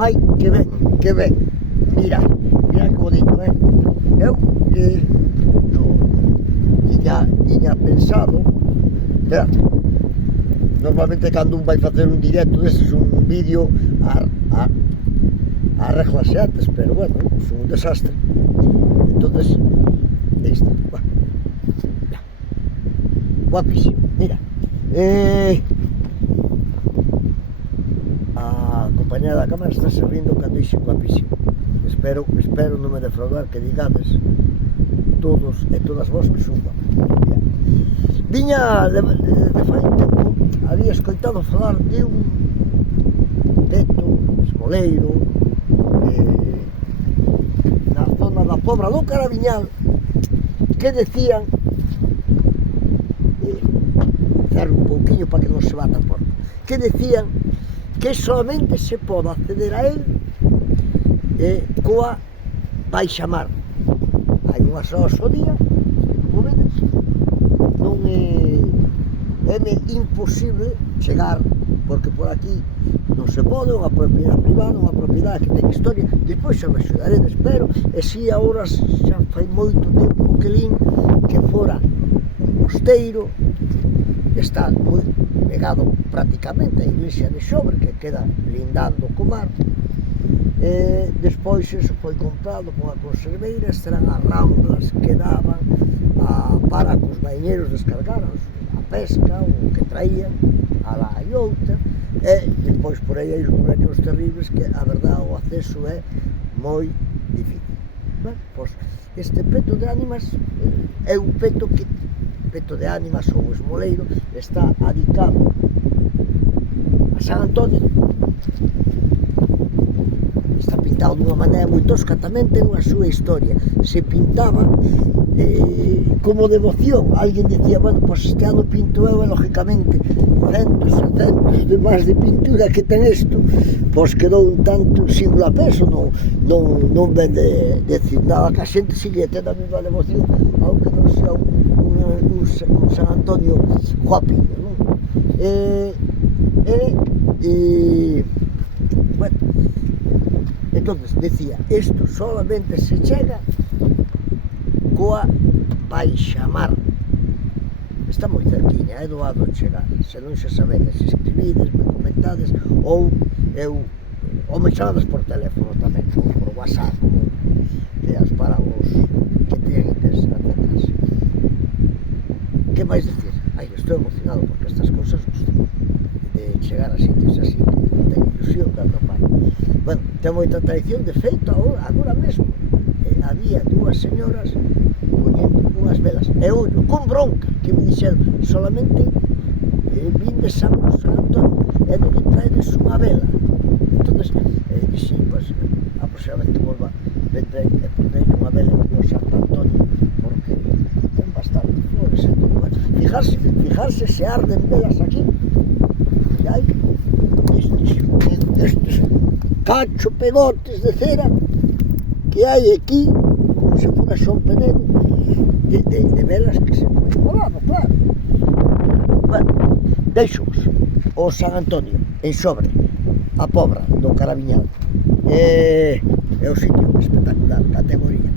Ai, que ben, mira que bonito, eu tiña pensado, espera, normalmente cando un vai facer un directo destes, un vídeo, arreglase antes, pero bueno, son un desastre, entonces, isto, guapísimo, mira, a compañera da cámara está se rindo cando dixen guapísimo. Espero non me defraudar, que digades todos e todas vos que son guapos. Viña de fai un tempo, había escoitado falar de un peto esmoleiro na zona da Pobra do Carabiñal, que decían, cerro un pouquiño para que non se bata a porta, que decían que solamente se pode acceder a él coa baixamar. Hai unhas horas ao día, como vedes, non é imposible chegar, porque por aquí non se pode, unha propiedade privada, unha propiedade que ten historia, despois xa me axudaredes, pero e si agora xa fai moito tempo que lin que fora un mosteiro, está moi pegado prácticamente a iglesia de Xobre, que queda lindando co mar. Despois eso foi comprado con a conserveira, estarán as ramblas que daban para que os baiñeros descargaran a pesca, o que traían a la iouta, e despois por aí hai os buraños terribles que a verdade o acceso é moi difícil. Pois este peto de ánimas é un peto de ánimas ou esmoleiro, está adicado a San Antonio, está pintado dunha maneira moi tosca, tamén ten a súa historia, se pintaba como devoción, alguén dicía, bueno, pois este ano pinto eu, e lógicamente centos e centos de máis de pintura que ten isto, pois quedou un tanto símbolo a peso, non ven de decir nada, que a xente sigue tendo a mesma devoción, aunque non sea un San Antonio guapinho, non? Bueno, entonces decía, isto solamente se chega coa baixamar, está moi cerquiña, é doado chegar, se non xa sabedes, escribides, me comentades, ou me chamades por teléfono tamén, ou por WhatsApp, como ideas para os que teñen interés en acercarse. Que máis decir? Ai, estou emocionado porque estas cousas gustan de chegar a sitios así, que ten ilusión cando pai. Bueno, ten moita tradición, de feito, agora mesmo había dúas señoras poñendo unhas velas, e ollo, con bronca, que me dixeron, solamente vindes a San Antonio e non lle traedes unha vela. Entonces, dixen, pois, a próxima vez que volva, vendrei e pondrei unha vela en San Antonio, porque ten bastante flores, e todo. Fijarse se arden velas aquí, e hai estes cacho pegotes de cera que hai aquí, como se fora Xón Penedo, de velas que se poden volado, claro. Bueno, deixo-vos o San Antonio en Xobre, a Pobra do Carabiñal, é o sitio espectacular, categoría.